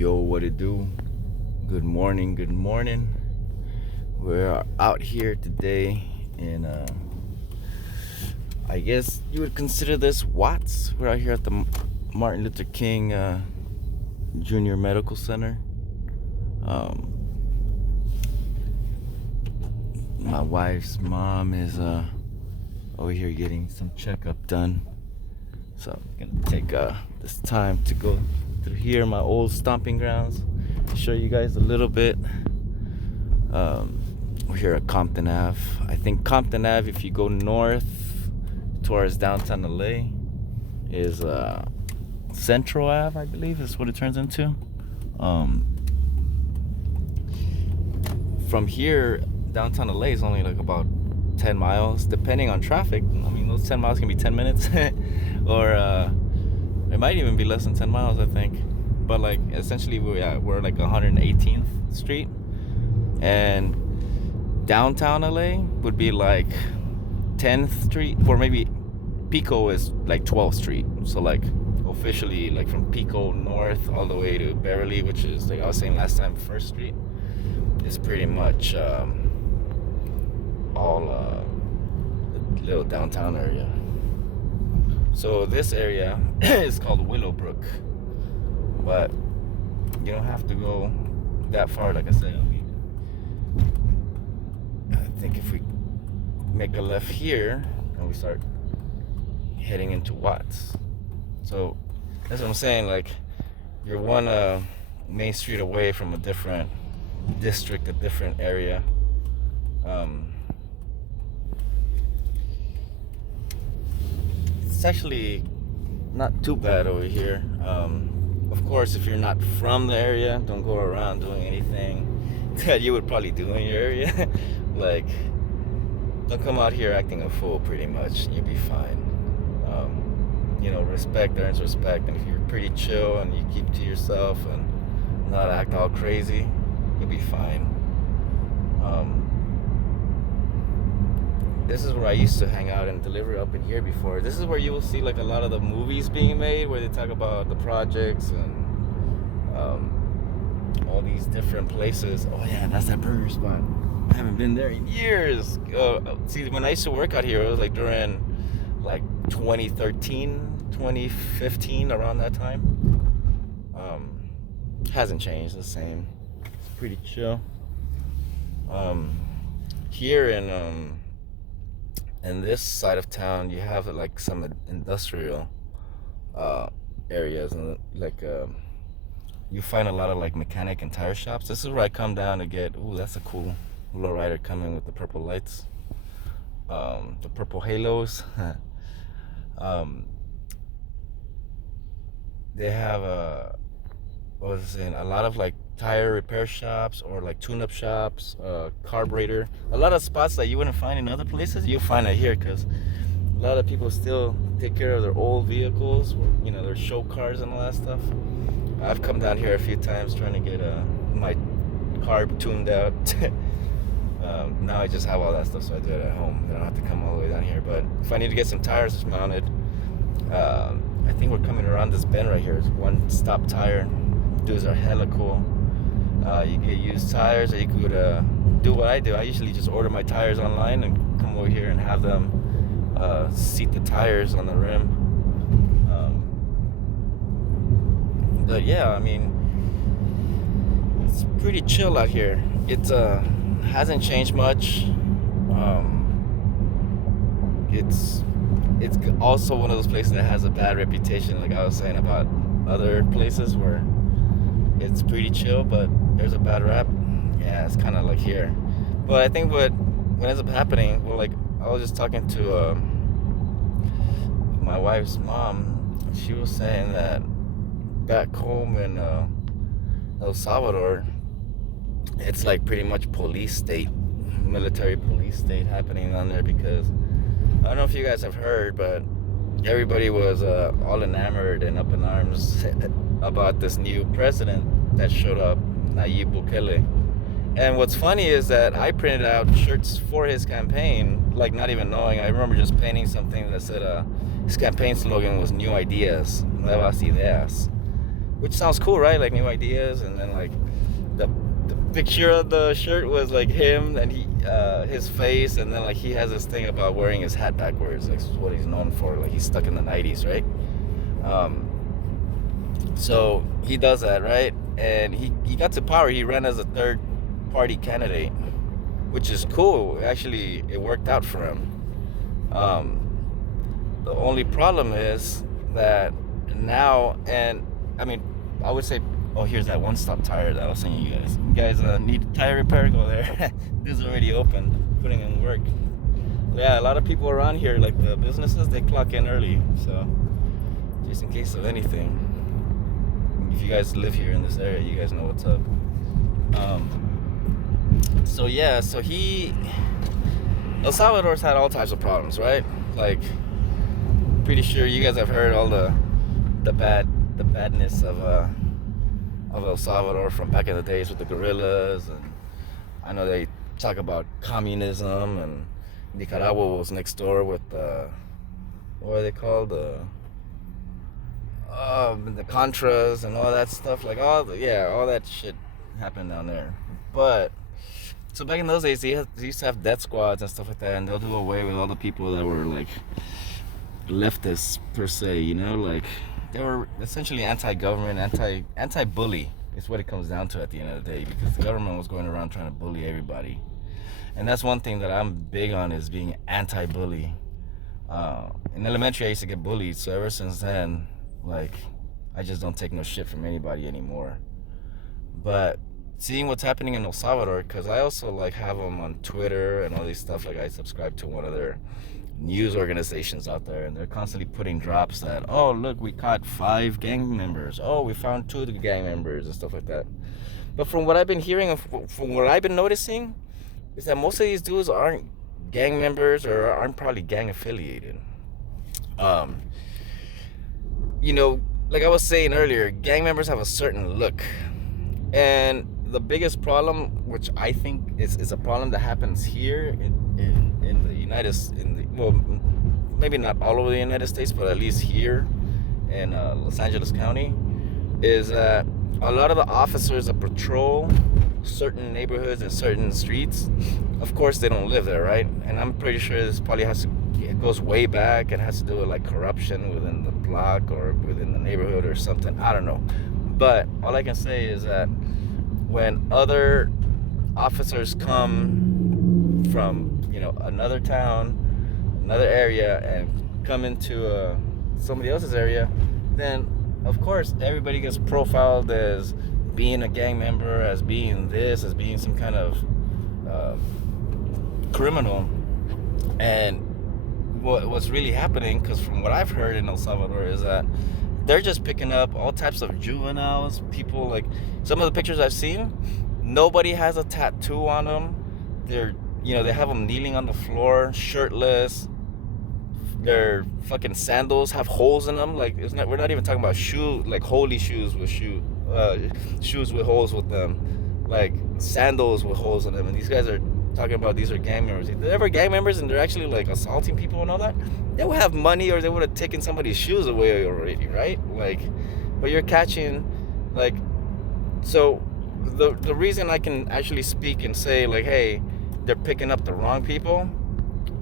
Yo, what it do? Good morning, good morning. We're out here today in, I guess you would consider this Watts. We're out here at the Martin Luther King Junior Medical Center. My wife's mom is over here getting some checkup done. So I'm gonna take this time to go through here, my old stomping grounds, show you guys a little bit. We're here at Compton Ave. I think Compton Ave, if you go north towards downtown LA, is Central Ave, I believe is what it turns into. From here, downtown LA is only like about 10 miles, depending on traffic. I mean, those 10 miles can be 10 minutes, or it might even be less than 10 miles, I think. But like, essentially, we're like 118th Street, and downtown LA would be like 10th Street, or maybe Pico is like 12th Street. So like, officially, like from Pico north all the way to Beverly, which is, like I was saying last time, 1st Street, is pretty much all the little downtown area. So this area is called Willowbrook, but you don't have to go that far. Like I said, I think if we make a left here and we start heading into Watts, so that's what I'm saying. Like, you're one main street away from a different district, a different area. It's actually not too bad over here. Of course, if you're not from the area, don't go around doing anything that you would probably do in your area. Like, don't come out here acting a fool, pretty much. You'll be fine. Respect earns respect, and if you're pretty chill and you keep to yourself and not act all crazy, you'll be fine. This is where I used to hang out and deliver up in here before. This is where you will see like a lot of the movies being made, where they talk about the projects and all these different places. Oh yeah, that's that burger spot. I haven't been there in years. See, when I used to work out here, it was like during like 2013, 2015, around that time. Hasn't changed, the same. It's pretty chill. Here in this side of town, you have like some industrial areas, and like you find a lot of like mechanic and tire shops. This is where I come down to get. Ooh, that's a cool lowrider coming with the purple lights, the purple halos. They have what was I saying? A lot of like tire repair shops, or like tune-up shops, carburetor. A lot of spots that you wouldn't find in other places, you'll find it here, because a lot of people still take care of their old vehicles, or, their show cars and all that stuff. I've come down here a few times trying to get my carb tuned out. Now I just have all that stuff, so I do it at home. I don't have to come all the way down here. But if I need to get some tires mounted, I think we're coming around this bend right here. It's one stop tire. Dudes are hella cool. You get used tires, or you could do what I do. I usually just order my tires online and come over here and have them seat the tires on the rim. But yeah, I mean, it's pretty chill out here. It hasn't changed much. It's also one of those places that has a bad reputation, like I was saying about other places where it's pretty chill, but there's a bad rap. Yeah, it's kind of like here. But I think what ends up happening, well, like I was just talking to my wife's mom. She was saying that back home in El Salvador, it's like pretty much police state, military police state happening down there, because I don't know if you guys have heard, but everybody was all enamored and up in arms about this new president that showed up, Nayib Bukele. And what's funny is that I printed out shirts for his campaign, like not even knowing. I remember just painting something that said his campaign slogan was "New Ideas, Nuevas Ideas." which sounds cool, right? Like new ideas, and then like the the picture of the shirt was like him and his face, and then like he has this thing about wearing his hat backwards, like what he's known for. Like he's stuck in the '90s, right? Um, so he does that, right? And he got to power. He ran as a third party candidate, which is cool. Actually, it worked out for him. Um, the only problem is that now, and I mean, I would say, oh, here's that one stop tire that I was saying you guys. You guys need tire repair, go there. This is already open, putting in work. Yeah, a lot of people around here, like the businesses, they clock in early. So, just in case of anything, if you guys live here in this area, you guys know what's up. So yeah, El Salvador's had all types of problems, right? Like, pretty sure you guys have heard all the badness of El Salvador from back in the days with the guerrillas, and I know they talk about communism, and Nicaragua was next door with what are they called, the Contras and all that stuff. Like all that shit happened down there. But so back in those days, they used to have death squads and stuff like that, and they'll do away with all the people that were like leftists per se, you know, like they were essentially anti-government, anti-bully is what it comes down to at the end of the day, because the government was going around trying to bully everybody. And that's one thing that I'm big on, is being anti-bully. In elementary, I used to get bullied, so ever since then, like, I just don't take no shit from anybody anymore. But seeing what's happening in El Salvador, because I also like have them on Twitter and all these stuff. Like I subscribe to one of their news organizations out there, and they're constantly putting drops that, oh look, we caught 5 gang members, oh we found 2 gang members and stuff like that. But from what I've been hearing, from what I've been noticing, is that most of these dudes aren't gang members or aren't probably gang affiliated. You know, like I was saying earlier, gang members have a certain look, and the biggest problem, which I think is a problem that happens here in the well, maybe not all over the United States, but at least here in Los Angeles County, is that a lot of the officers that patrol certain neighborhoods and certain streets, of course they don't live there, right? And I'm pretty sure this probably it goes way back and has to do with like corruption within the block or within the neighborhood or something. I don't know. But all I can say is that when other officers come from, you know, another town, another area, and come into somebody else's area, then of course everybody gets profiled as being a gang member, as being this, as being some kind of criminal. And what's really happening, because from what I've heard in El Salvador, is that they're just picking up all types of juveniles, people. Like some of the pictures I've seen, nobody has a tattoo on them. They're, you know, they have them kneeling on the floor, shirtless. Their fucking sandals have holes in them. Like we're not even talking about like holy shoes with shoes with holes with them, like sandals with holes in them. And these guys are talking about these are gang members. If they're ever gang members and they're actually like assaulting people and all that, they would have money, or they would have taken somebody's shoes away already, right? Like, but you're catching, like, so the reason I can actually speak and say like, hey, they're picking up the wrong people,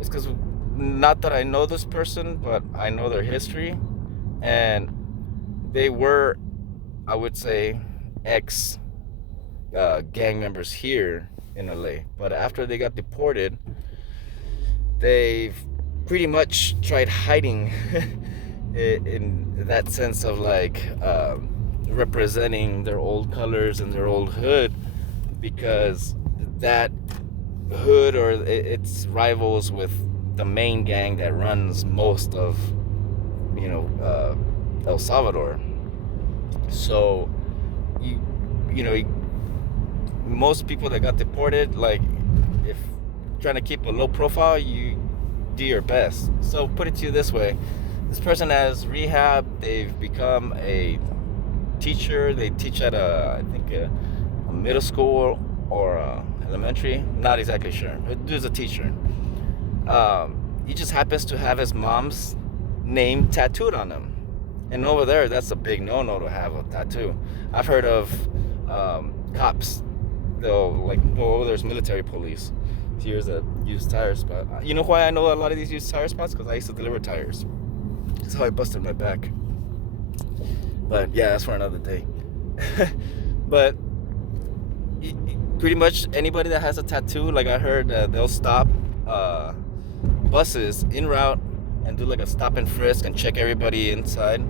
is because, not that I know this person, but I know their history, and they were, I would say, ex gang members here in LA. But after they got deported, they've pretty much tried hiding in that sense of like representing their old colors and their old hood, because that hood or its rivals with the main gang that runs most of, you know, El Salvador. So you know, most people that got deported, like, if trying to keep a low profile, you do your best. So put it to you this way: this person has rehab, they've become a teacher, they teach at I think a middle school or elementary, not exactly sure. There's a teacher. He just happens to have his mom's name tattooed on him, And over there, that's a big no-no to have a tattoo. I've heard of cops. They'll like go over there's military police here that use tire spot. You know why I know a lot of these use tire spots? Because I used to deliver tires. That's how I busted my back. But yeah, that's for another day. But pretty much anybody that has a tattoo, like I heard that they'll stop buses en route and do like a stop and frisk and check everybody inside.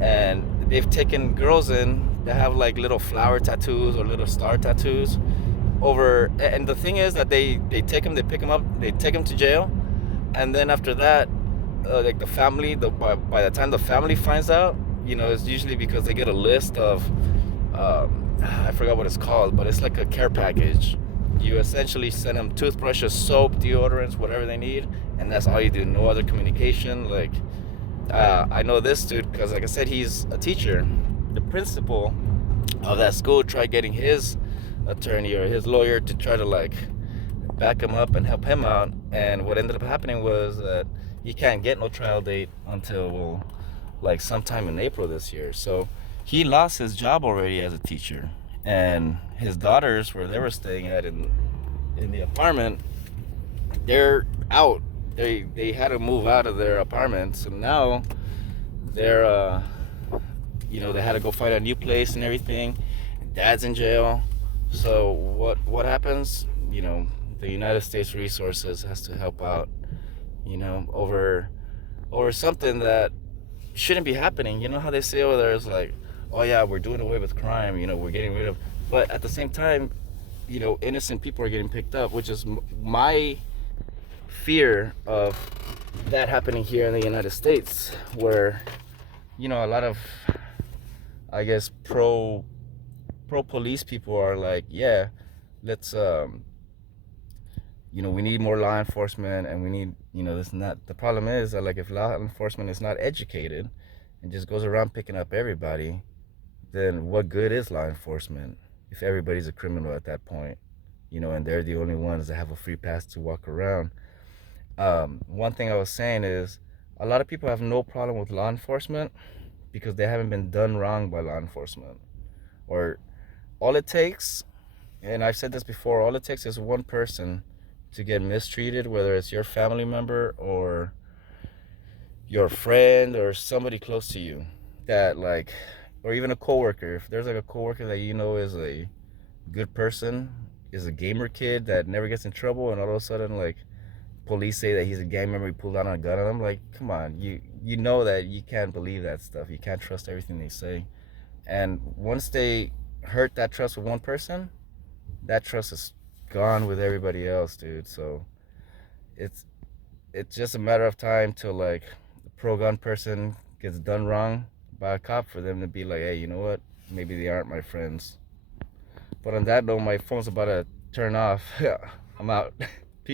And they've taken girls in that have like little flower tattoos or little star tattoos over. And the thing is that they take them, they pick them up, they take them to jail, and then after that, like the family, by the time the family finds out, it's usually because they get a list of I forgot what it's called, but it's like a care package. You essentially send them toothbrushes, soap, deodorants, whatever they need, and that's all you do. No other communication. Like I know this dude because, like I said, he's a teacher. The principal of that school tried getting his attorney or his lawyer to try to like back him up and help him out, and what ended up happening was that he can't get no trial date until like sometime in April this year. So he lost his job already as a teacher, and his daughters, where they were staying at in the apartment, they're out. They had to move out of their apartment, so now they're they had to go find a new place and everything. Dad's in jail. So what happens? The United States Resources has to help out, over something that shouldn't be happening. You know how they say over there is like, oh yeah, we're doing away with crime, we're getting rid of, but at the same time, innocent people are getting picked up, which is my fear of that happening here in the United States, where a lot of, I guess, pro police people are like, yeah, let's we need more law enforcement, and we need this and that. The problem is that, like, if law enforcement is not educated and just goes around picking up everybody, then what good is law enforcement if everybody's a criminal at that point, and they're the only ones that have a free pass to walk around. One thing I was saying is a lot of people have no problem with law enforcement because they haven't been done wrong by law enforcement. Or all it takes, and I've said this before, all it takes is one person to get mistreated, whether it's your family member or your friend or somebody close to you, that like, or even a coworker. If there's like a coworker that is a good person, is a gamer kid that never gets in trouble, and all of a sudden like police say that he's a gang member, he pulled out a gun on him, like, come on, you know that you can't believe that stuff. You can't trust everything they say. And once they hurt that trust with one person, that trust is gone with everybody else, dude. So it's just a matter of time till like the pro-gun person gets done wrong by a cop for them to be like, hey, you know what, maybe they aren't my friends. But on that note, my phone's about to turn off. I'm out.